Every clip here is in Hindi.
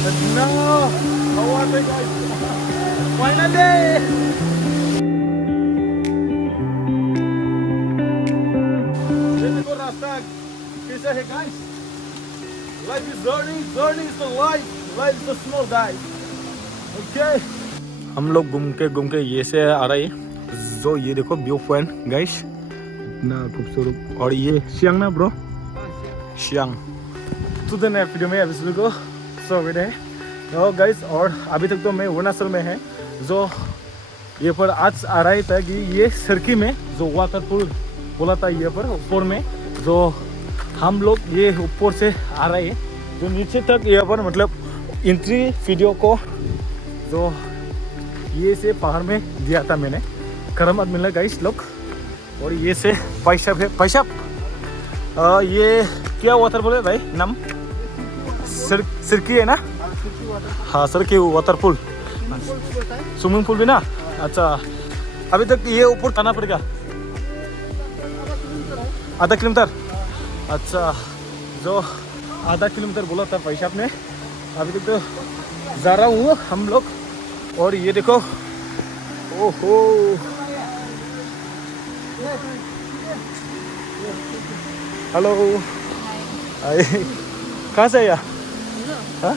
No, how are they guys? Finally! ये देखो रास्ता कैसा है guys? Life is journey, journey is the life, life is the snow guys. Okay. हम लोग घूम के ये से आ रहे हैं जो ये देखो व्यू पॉइंट गाइस इतना खूबसूरत और ये शियांग ना ब्रो शियांग तो देन वीडियो में अभी सभी को स्वागत है तो गाइस और अभी तक तो मैं अरुणाचल में है जो ये पर आज आ रहा था कि ये सर्की में जो वाटरफॉल बोला था ये पर ऊपर में जो हम लोग ये ऊपर से आ रहे हैं जो नीचे तक ये पर मतलब एंट्री वीडियो को जो ये से पहाड़ में दिया था मैंने करमत मिला गाइस लोग और ये से पैसा है पैसा ये क्या वाटरफॉल है भाई नाम सिरकी है ना हाँ सिरकी वाटरफॉल स्विमिंग पूल भी ना अच्छा अभी तक ये ऊपर जाना पड़ेगा आधा किलोमीटर अच्छा जो आधा किलोमीटर बोला था पैसा आपने अभी तक तो जा रहा हूँ हम लोग और ये देखो ओहो हेलो कहाँ से आया हाँ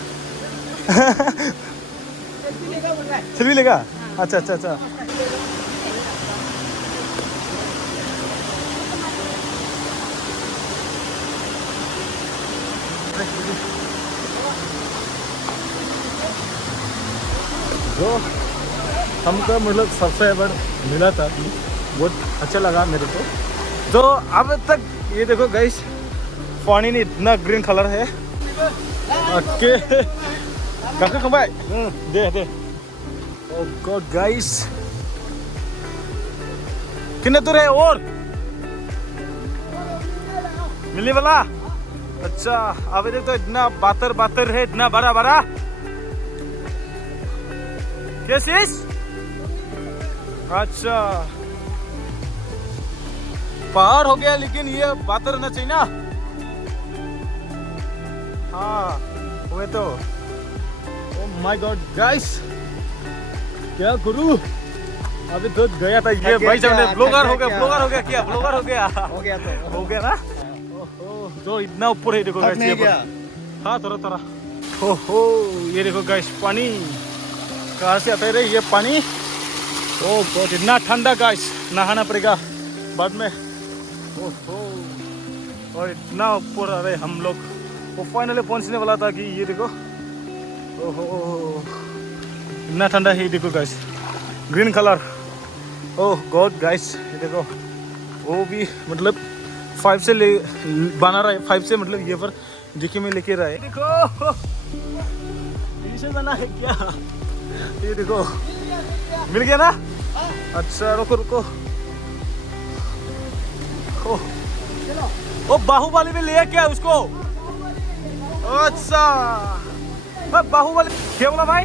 सेल्फी लेगा अच्छा अच्छा अच्छा जो हमको मतलब सब्सक्राइबर मिला था बहुत अच्छा लगा मेरे को जो अब तक ये देखो गाइस पानी नहीं इतना ग्रीन कलर है ओके काका कमाए दे दे ओ गॉड गाइस कितने दूर है और मिलने वाला अच्छा अभी तक तो इतना बातर है इतना बड़ा बड़ा कैसे अच्छा पहाड़ हो गया लेकिन ये बात रहना चाहिए ना हाँ हुए तो ओ माय गॉड गाइस क्या करूं अभी तो गया था ये भाई साहब ब्लॉगर हो गया क्या ब्लॉगर हो गया ना ओहो जो इतना ऊपर है देखो गाइस ये हाँ थोड़ा ओहो ये देखो गाइस पानी कहाँ से आता है रे ये पानी ओ गॉड इतना ठंडा गाइस नहाना पड़ेगा बाद में ओहो और इतना ऊपर आ रहे हम लोग वो फाइनली पहुंचने वाला था कि ये देखो ओहो इतना ठंडा है देखो गाइस ग्रीन कलर ओह गॉड गाइस ये देखो वो भी मतलब 5 से बना रहा है 5 से मतलब ये पर देखिए में लेके रहा है देखो इसे बना है क्या ये देखो मिल गया ना अच्छा रुको ओ बाहुबली में लिया क्या उसको अच्छा बाहुबली क्या बोला भाई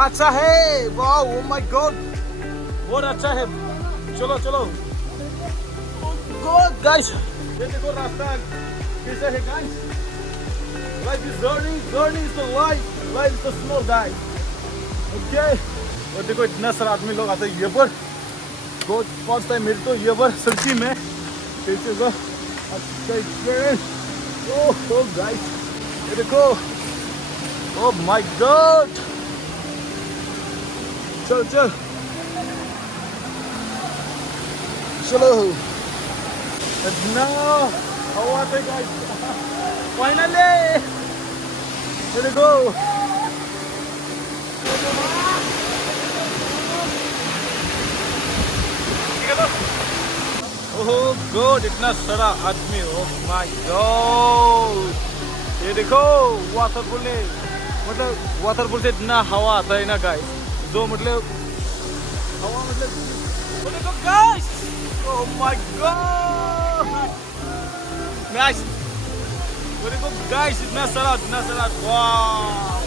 अच्छा है वाह ओ माय गॉड बहुत अच्छा है चलो गॉड गाइस ये देखो रास्ता कैसा है guys life is journey is the life is the snow guys okay और देखो इतना सारा आदमी लोग आते हैं ये पर बहुत फर्स्ट टाइम मेरे तो ये पर सर्की में कैसे का अच्छा एक्सपीरियंस ओह गाइस ये देखो ओह माय गॉड चलो इतना हवा थे गाइस फाइनली ये देखो ओह गॉड इतना सारा आदमी ओह माय गॉड ये देखो वाटरफॉल ने मतलब वाटरफॉल से इतना हवा आता है ना गाइस जो मतलब हवा मतलब वो देखो guys oh my God guys वो देखो गाइस इतना सारा वाह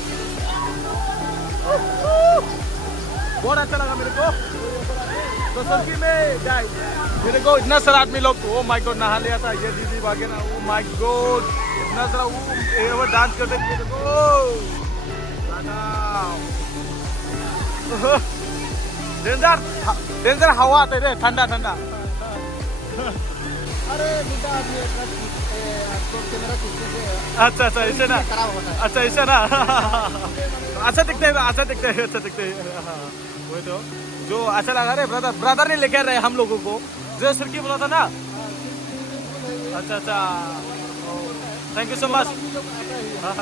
बहुत अच्छा लगा मेरे को तो सर्की में गाइस मेरे को इतना सारा आदमी लोग ओ माय गॉड नहा लिया था ये दीदी भागे ना ओ माय गॉड अपना जरा वो डांस करते हैं, देखो डेंजर हवा आता है, ठंडा ठंडा। अरे बेटा कैमरा अच्छा अच्छा ऐसे ना, खराब होता है। अच्छा ऐसा ना। अच्छा दिखते हैं, अच्छा दिखते हैं, अच्छा दिखते हैं। वही तो जो अच्छा लगा रहे ब्रदर ने लेकर रहे हम लोगों को, जो सुर्खी बोला था ना। अच्छा अच्छा, thank you so much,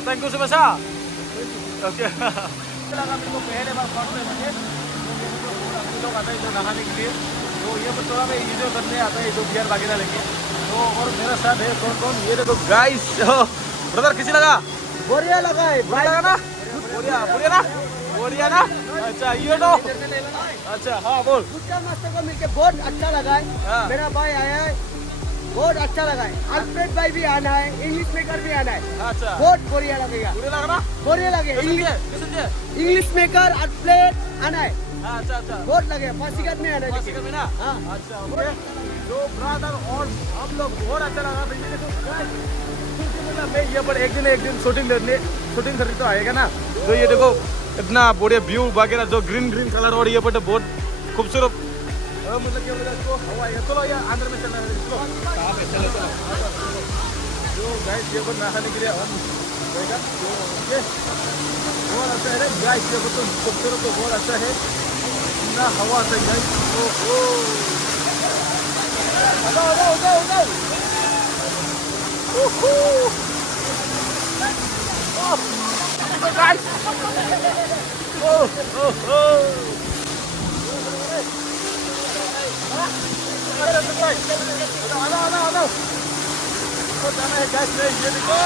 thank you so much. Okay लगा मेरे को पहले बार फर्स्ट टाइम मुझे लोग आता है इधर नहाने के लिए, तो ये पर थोड़ा मैं एंजॉय करने आता है, जो बियर वगैरह लेके। तो और मेरा साथ है कौन कौन, ये देखो गाइस। ब्रदर किसी लगा, बढ़िया लगा है बढ़िया लगा ना, बढ़िया बढ़िया ना, बढ़िया ना। अच्छा ये तो अच्छा हाँ बोल। गुड्डा मास्टर को मिलके बहुत अच्छा लगा है। हाँ। मेरा भाई आया है, बहुत अच्छा लगा है। अल्फ्रेड भाई भी आना है, इंग्लिश मेकर भी आना है, अच्छा बहुत बढ़िया लगेगा, बढ़िया लगा ना, बढ़िया लगेगा। किसने इंग्लिश मेकर अल्फ्रेड आना है, अच्छा अच्छा बहुत लगेगा। पासीघाट में आना है। पासीघाट में ना। हाँ। अच्छा ओके, जो ब्रदर और हम लोग बहुत अच्छा लगा। मैं ये पर एक दिन शूटिंग करके तो आएगा ना, तो ये देखो इतना बढ़िया व्यू वगैरह, जो ग्रीन कलर, और ये पर बहुत खूबसूरत, मतलब क्या बोला इसको, हवा है। चलो यार अंदर में चलना है, चलो चलो चलो। जो गाइस ये पर नहाने के लिए हम जाएगा, तो ये बहुत अच्छा है गाइस, ये तो खूबसूरत तो बहुत अच्छा है ना, हवा से गाइस। ओहो उधर ओहो गाइस, ओहो आना तो जाना है गाइस, ये देखो।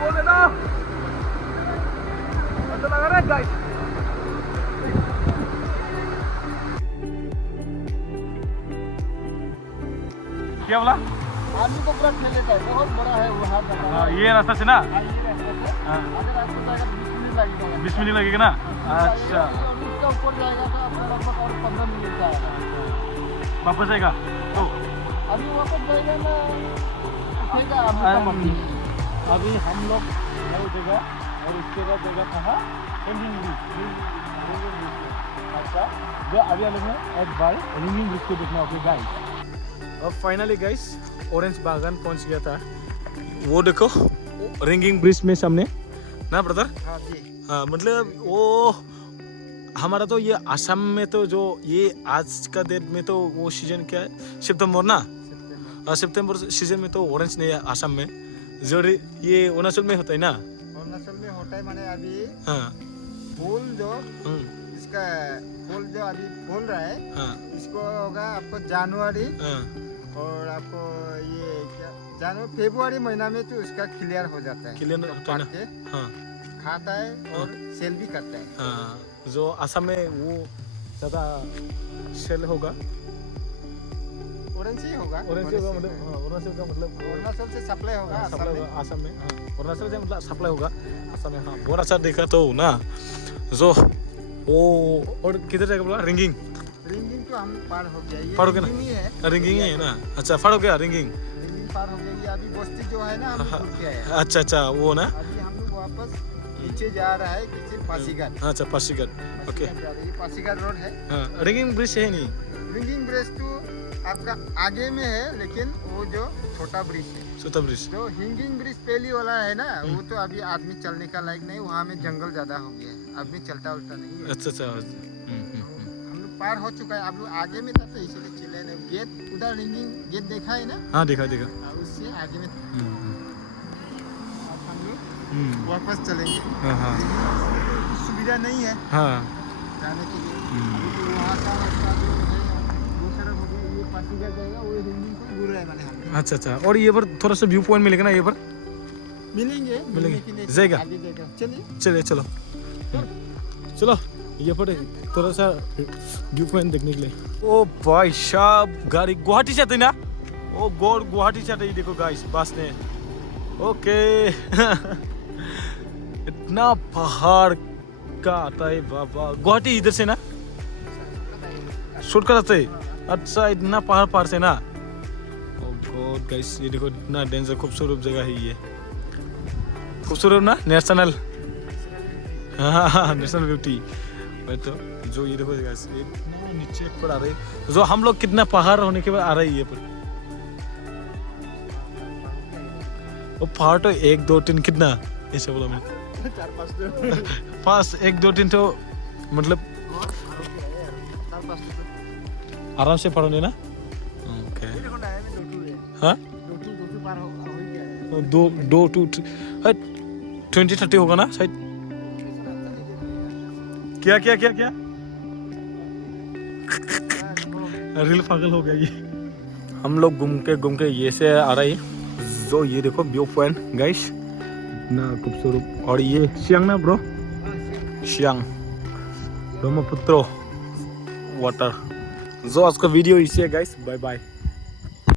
बोले ना अच्छा लगा रहा है गाइस। क्या बोला, आलू को पूरा खेल लेता है, बहुत बड़ा है वो हाथ लगा। ये रास्ता से ना, हाँ, ये रास्ता से। हाँ। अगर आपको जाएगा तो 20 मिनट लगेगा। 20 मिनट लगेगा ना। अच्छा उसका ऊपर जाएगा तो आपका लगभग और 15 मिनट जाएगा। वापस आएगा तो अभी वापस जाएगा ना, उठेगा आलू का मम्मी। अभी हम लोग नई जगह, और उसके बाद जगह कहाँ, रिंगिंग ब्रिज। अच्छा जो अभी हम लोग ने एक बार रिंगिंग ब्रिज को देखना होगा गाइस। अब फाइनली गाइस ऑरेंज बागान पहुंच गया था, वो देखो रिंगिंग ब्रिज में सामने ना ब्रदर। हाँ जी। हाँ मतलब वो हमारा तो ये असम में तो जो ये आज का डेट में तो वो सीजन क्या है, सितंबर ना। सितंबर सीजन में तो ऑरेंज नहीं है असम में, जो ये अरुणाचल में होता है ना। अरुणाचल में होता है माने अभी हाँ फूल जो इसका फूल जो अभी फूल रहा है, हाँ इसको होगा आपको जनवरी, हाँ और आपको ये क्या जनवरी फरवरी महीना में तो उसका क्लियर हो जाता है, क्लियर होता है ना। के हाँ खाता है और सेल भी करता है। हाँ जो असम में वो ज़्यादा सेल होगा, ऑरेंज ही होगा, ऑरेंज होगा मतलब। हाँ अरुणाचल का मतलब अरुणाचल से सप्लाई होगा असम सप्लाई में। होगा असम में। हाँ अरुणाचल से मतलब सप्लाई होगा असम में। हाँ बहुत अच्छा देखा तो ना, जो वो और किधर जाएगा बोला, रिंगिंग रिंगिंग तो हम पार हो गया, ये पार हो गया ना? रिंगिंग ही है, रिंगिंग है ना। अच्छा फाड़ हो गया रिंगिंग। रिंगिंग पार हो गया। ये अभी बस्ती जो है ना, हम हाँ, घूम के आए हैं। अच्छा अच्छा वो ना। अभी हम लोग वापस पीछे जा रहा है, पीछे पासीघाट। अच्छा पासीघाट ओके। पासीघाट जा रहे हैं, ये पासीघाट रोड है। हाँ रिंगिंग ब्रिज है नहीं, रिंगिंग ब्रिज तो आपका आगे में है, लेकिन वो जो छोटा ब्रिज है, सुता ब्रिज। जो हिंगिंग ब्रिज पहली वाला है ना, वो तो अभी आदमी चलने का लायक नहीं, वहाँ में जंगल ज्यादा हो गया है, आदमी चलता उलटा नहीं है। अच्छा अच्छा हम लोग पार हो चुका है, आप लोग आगे में था तो इसलिए चले नहीं। गेट उधर रिंगिंग गेट देखा है ना, हाँ देखा उससे आगे में था। अब हम लोग हम्म, वापस चलेंगे, हाँ हाँ सुविधा नहीं है हाँ जाने के लिए। अभी तो वहाँ का रास्ता जो है वो तरफ हो गया, ये पासीघाट जाएगा, वो रिंगिंग को घूर रहा है माने हम अच्छा अच्छा। और ये पर थोड़ा सा व्यू पॉइंट मिलेगा ना, ये पर मिलेंगे मिलेंगे। के लिए जाएगा? आगे जाएगा, चलिए। चलिए चलो चलो ये पर थोड़ा सा व्यू पॉइंट देखने के लिए। ओ भाई साहब गाड़ी गुवाहाटी से आते ना, ओ गॉड गुवाहाटी से आते ही देखो गाइस बस ने। ओके इतना पहाड़ का आता है बाबा। गुवाहाटी इधर से ना शॉर्टकट से? अच्छा इतना पहाड़ पार से ना। ओह गॉड गाइस, ये देखो इतना डेंजर खूबसूरत जगह है ये। खूबसूरत ना, नेशनल। हाँ नेशनल ब्यूटी। तो जो ये देखो गाइस, इतना नीचे पर आ रही है, जो हम लोग कितना पहाड़ होने के बाद आ रही है पर। वो पहाड़ तो 1 2 3 कितना ऐसे बोला मैंने? 4-5 पास 1 2 3 तो मतलब आराम से पढ़ोगे ना? ओके। हाँ 2 2 20 30 होगा ना शायद। क्या क्या क्या क्या रील पागल हो गया ये। हम लोग घूम के ये से आ रही है, जो ये देखो व्यू पॉइंट गाइस, इतना खूबसूरत। और ये शियांग ना ब्रो, शियांग ब्रह्मपुत्र वाटर। जो आज का वीडियो इसी है गाइस, बाय बाय।